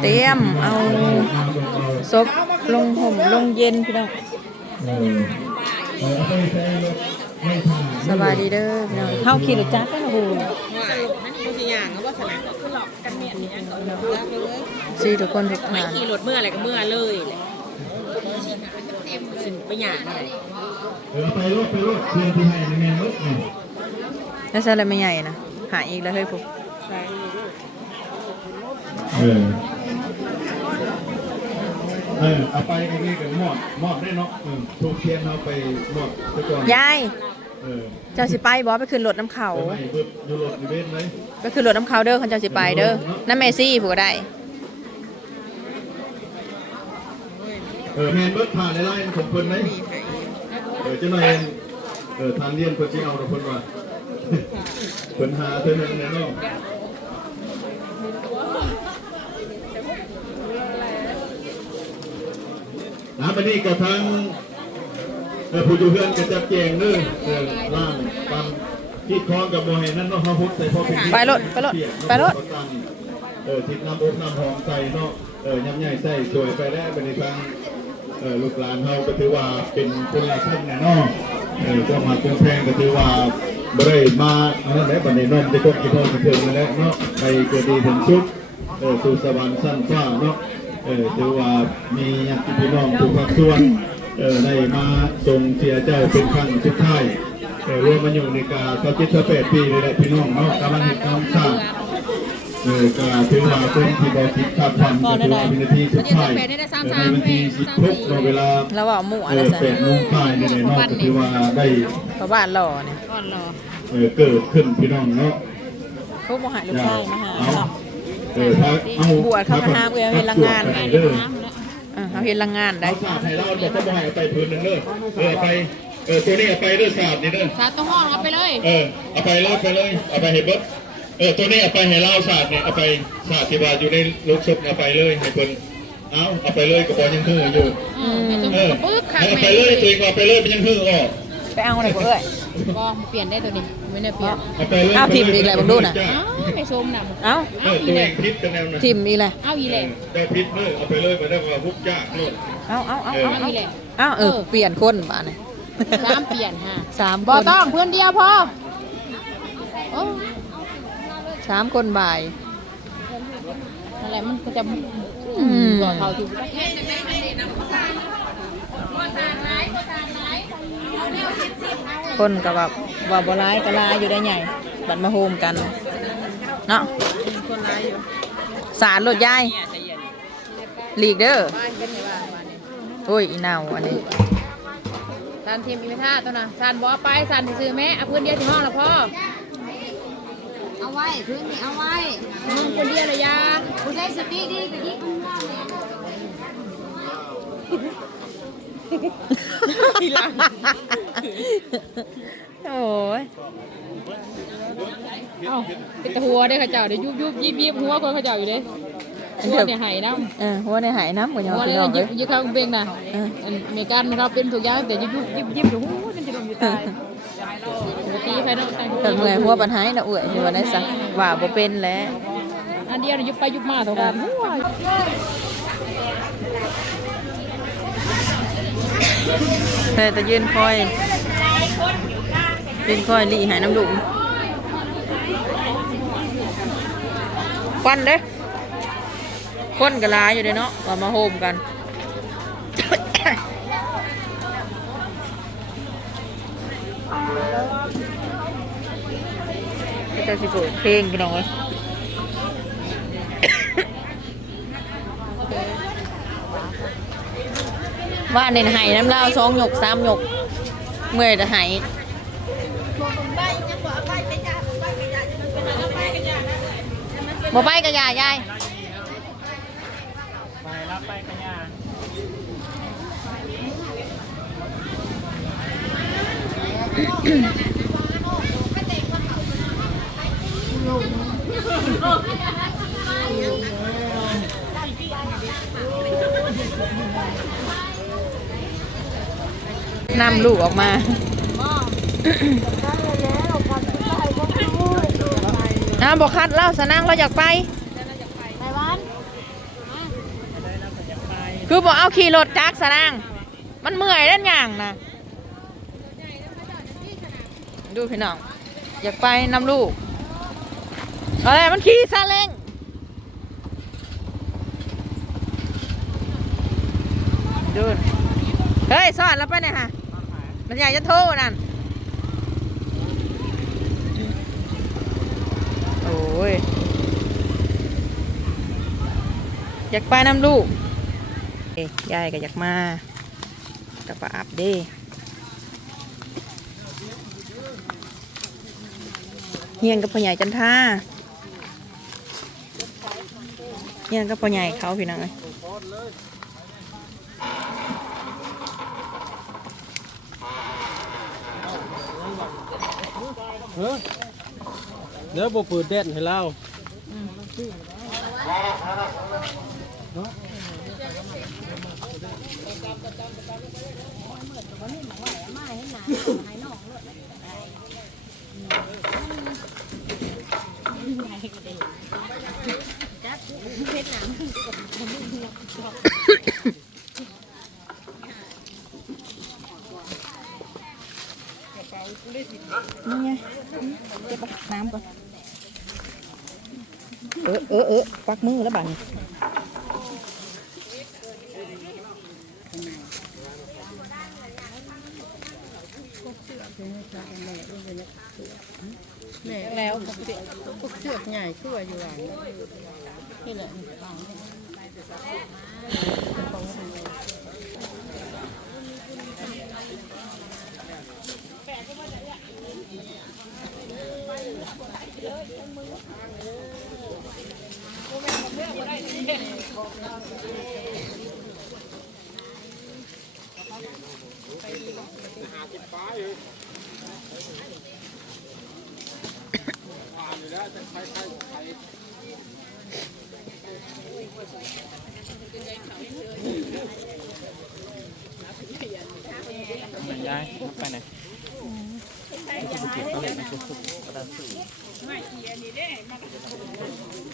เตรียมเอาศพลงห่มลงเย็นพี่น้องสบายดีเด้อพี่น้องเฮาขี่รถจักรกันนะบูมันมีสิอย่างก็ว่าสนามคือหลอกกันเนี่ยนี่อันก่อนเราเลยซีทุกคนทุกไม่ท่านขี่รถเมื่ออะไรก็เมื่อเลยแหละสินไปอย่างอะไรเออไปรถไปรถเพื่อนที่ให้ในแม่รถนี่แล้วใช่อะไรไม่ใหญ่นะหายอีกแล้วเฮ้ยพวก เออเออเอาไปไอ้นี่กับมอดมอดได้เนาะเออถูกเทียนเอาไปมอดไปก่อนยาย เออเจ้าสิไปบ่ไปขึ้นรถน้ำเขาไปไม่เบิดอยู่รถอยู่เว้นเลยไปขึ้นรถน้ำเขาเด้อคันเจ้าสิไปเด้อนั่นเมซี่ผู้ก็ได้ เออแมนเบิดผ่านในไลน์ของเพิ่นไหมเออเจ้าหน่อยเออทานเลียนเพิ่นสิเอาดอกเพิ่นว่าเพิ่นหาเพิ่นนั่นแน่เนาะ นะบัดนี้ก็ทั้งเออผู้อยู่เพื่อนก็จับแจงเด้อเออล่างตามที่คล้องกับบ่ให้นั่นเนาะเฮาพุทธใส่พ่อเป็นไปรถไปรถไปรถเออทิศน้ำอกน้ำหอมใส่เนาะเออยำใหญ่ใส่สวยไปแล้วบัดนี้ทางเออลูกหลานเฮาก็ถือว่าเป็นคนละท่านแน่เนาะเออก็มาเครื่องแพงก็ถือว่าบ่ได้มาอันนั้นแหละบัดนี้น้อมจะกดกี่พ่อกี่เพิ่นนั่นแหละเนาะไปเกิดดีถึงสุขเออสู่สวรรค์สั้นฟ้าเนาะ เออถือว่ามีญาติพี่น้องทุกภาคส่วนเออได้มาทรงเสียเจ้าเป็นครั้งสุดท้ายเออรวมมาอยู่ในกาเขาจิตแปดปีเลยแหละพี่น้องเนาะกำลังเห็นกำลังสร้างเออก็ถือว่าเป็นที่บอคิดคาดพันก็ถือว่าเป็นนาทีสุดท้ายเออในวันที่สิบหกเวลาแล้วว่าหมู่เออะไรอซะแปดโมงค่ายในในนอกก็ถือว่าได้เพราะบ้านหล่อเนี่ยก่อนรอเออเกิดขึ้นพี่น้องเนาะเขาบ่หาลูกชายมาหาเอาเนาะเออถ้าเอา บวชเข้ามาหาเวลาเวลางานไปเด้ออ่าเขาเห็นลังงานได้เอาศาสตร์ไทยเราบอกก็บ่ให้เอาไปพื้นหนึงเด้อเออเอาไปเออตัวนี้เอาไปเด้อศาสตร์นี่เด้อชาต้องห้องเอาไปเลย เออเอาไปเลยไปเลยเอาไปให้เบิดเออตัวนี้เอาไปให้เล่าศาสตร์เนี่ยเอาไปศาสตร์ที่ว่าอยู่ในลูกศพเอาไปเลยให้เพิ่นเอาเอาไปเลยก็บ่ยังฮืออยู่อืมเป็นเออปึ๊บขาเอาแม่ไปเลยตัวเองเอาไปเลยมันยังฮือออกไปเอาอะไรบ่เอ้ยก็เปลี่ยนได้ตัวนี้ ไม่ได้เปลี่ยนเอาไปเลยเอาพิมพ์อีกแล้วบังดูน่ะอ้าวไม่ชมนะเอ้าเออตัวเองพิษกันแนวนั้นทิมอีแหละเอาอีแหละเจ้าพิษเลยเอาไปเลยมาได้ว่าฮุบยากโน่นเอาเอาเอาเออเอาเอาอีแหละเอาเออเปลี่ยนคนบ้านนี่สามเปลี่ยนฮะสามคบ่นต้องเพื่อนเดียวพอโอ้สามคนบ่ายนั่นแหละมันก็จะอืมบ่เขาถูก คนก็แบบว่าบ่ร้ายก็ร้ายอยู่ได้ใหญ่บัดมาโฮมกัน เนาะคนร้ายอยู่สารรถยายเนี่ยใจเย็นหลีกเด้อบ้านเป็นไงบ้างบ้านนี้โอ้ยอีเนาอันนี้ซานทีมอีเมท่าตัวน่ะซานบ่ไปซานซื้อแม่เอาเพื่อนเดียวที่ห้องละพ่อเอาไว้พื้นนี่เอาไว้ห้องคนเดียวเลยยาผู้ใช้สติดีไปที่คุณพ่อเลย ทีหลังโอ้ยเอ้าเป็นตะหัวได้อเขาเจ้าเดี๋ยวยุบยุบยิบยิบหัวคนเขาเจ้าอยู่เด้หัวเนี่ยหายน้ำเออหัวในหายน้ำกว่ายังหัวพี่เนี่ยน้องเลยิยบยิบข้างเบงน่ะเอออั นเมกันเราเป็นทุกอย่างแต่ยิบยุบยิบยิบอยู่หูมันจะโดนอยู่ตายปกติใครต้องแต่งแต่เมื่อยหัวปัญหาน่ะเอื่อยอยู่ว่าได้สักว่าบ่เป็นแล้ว อันเดียวยุบไปยุบมาเท่ากัน แต่แต่ยืนคอยยืนคอยลีหายน้ำดุมควันเด้อคนกะลาอยู่เด้เนาะว่ามาโฮมกันก็จะสิเปิดเพลงพี่น้องเอ้ย ว่าเน้นไห้น้ำเล่าสองหยกสามหยก เมื่อยจะไห้บ่ไปกันยายาย นำลูกออกมาอน้ำบอกคัดเล่าสนั่งเราอยากไปไปวันคือบอกเอาขี่รถจักรสนั่งมันเมื่อยด้านอย่างนะดูพี่น้อง อยากไปนำลูกอะไรมันขี่ซาเล้งดูเฮ้ยสอนแล้วไปเนี่ยฮะ มันอยากจะโทษนั่น โอ้ย อยากไปน้ำลูกเอ้ยยายก็อยากมากับป้าอับเด้เฮียงกับพ่อใหญ่จันท่าเฮียงกับพ่อใหญ่เขาพี่น้องเอ้ย เดี๋ยวบ่เปิดแดดให้เราเนี่ไงเก็บน้ำก่อน เออเออเออปักมือแล้วบ้านี้แล้วพวกเสือกใหญ่ขึ้นอยู่หลังนี่แหละยายไปไหนนี่ยั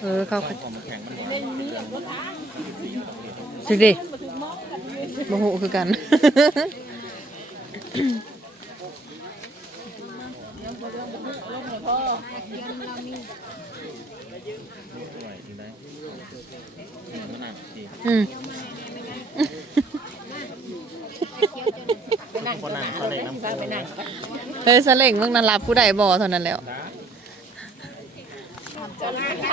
เออเข้าค่ะสิดิโมโหคือกันอืมคนนั่งเขาเลยน้ำไปนั่งเฮ้ยสะเล่งมึงนั่นรับผู้ใดบ่เท่านั้นแล้ว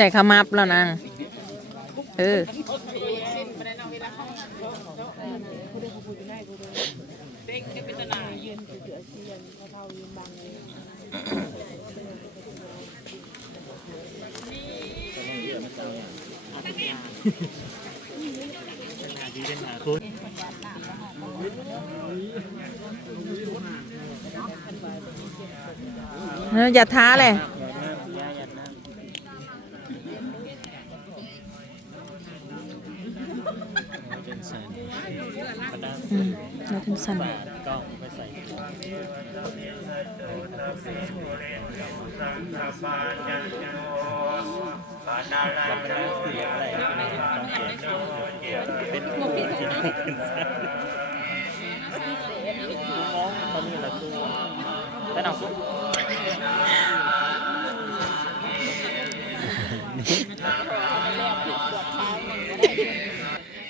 ใส่ขมับแล้วนางเอออย่าท้าเลยายยันนั่ง เป็นสันกระด้างอืมเราถึงสั่นฝาดกล้องไปใส่รับเป็นเสียอะไรต้องเขียนเป็นผู้เป็นสันแต่น้อง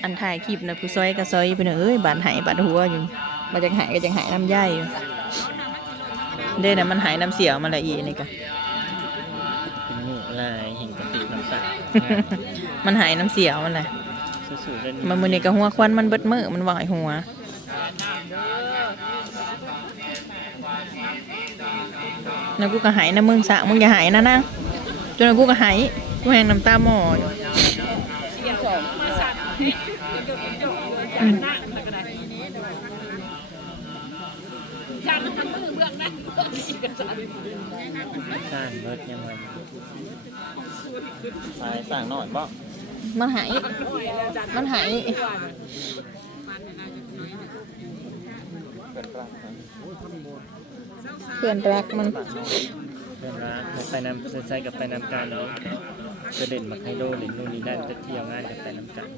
อันถ่ายคลิปนะผู้ซอยก็ซอยไปเนอะเอ้ยบาดหายบาดหัวอยู่มาจากหายก็จังหายน้ำย่ายอยู่เด้นะมันหายน้ำเสียวมาละอีนี่ก็เป็นหมูลายเห็นกระติกน้ำตามันหายน้ำเสียวมันแหละสู้ๆเล่นมันมือนี่ก็หัวควันมันเบิดมือมันวายหัวแล้วกูก็หายนะมึงสะมึงอย่าหายนะนางจนกูก็หายกูแหงน้ำตาหมออยู่ อืมสร้างเบิดยังไงสายสั่งหน่อยบ่มันหาย มันหายเพื่อนรักมันเวลาไปนำใส่กับไปนำการเนาะจะเด่นมาไฮโลหรือนู่นนี่นั่นจะเที่ยวงานกับไปนำกัน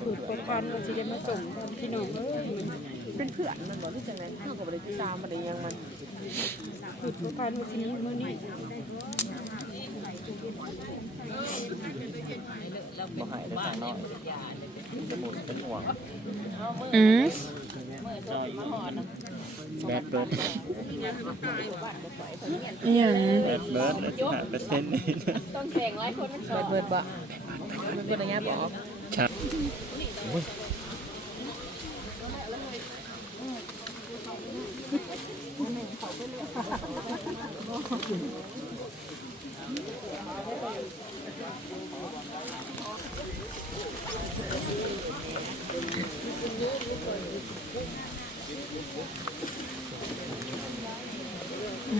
กประกันว่าสิจะมาส่งพี่น้องเอ้ยเป็นเพื่อนมันบอกที่จังได๋เฮาก็บ่ได้ติดตามบ่ได้หยังมันถูกประกันว่าสิมื้อนี้บ่หายได้สั่งหน่อยสมุนเป็นห่วงอืมแบดเบิร์ดอหย่างแบดเบิร์ดเลยสิบห้าเปอร์เซ็นต์นี่นะเบิดเบิดบะเบิดอะไรเงี้ยบอก ครับ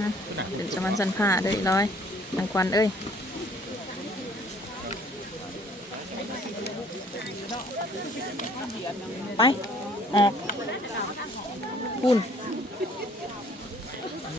นะเป็นสมันสันผ้าเด้อร้อยทางควันเอ้ย ไปออกพูน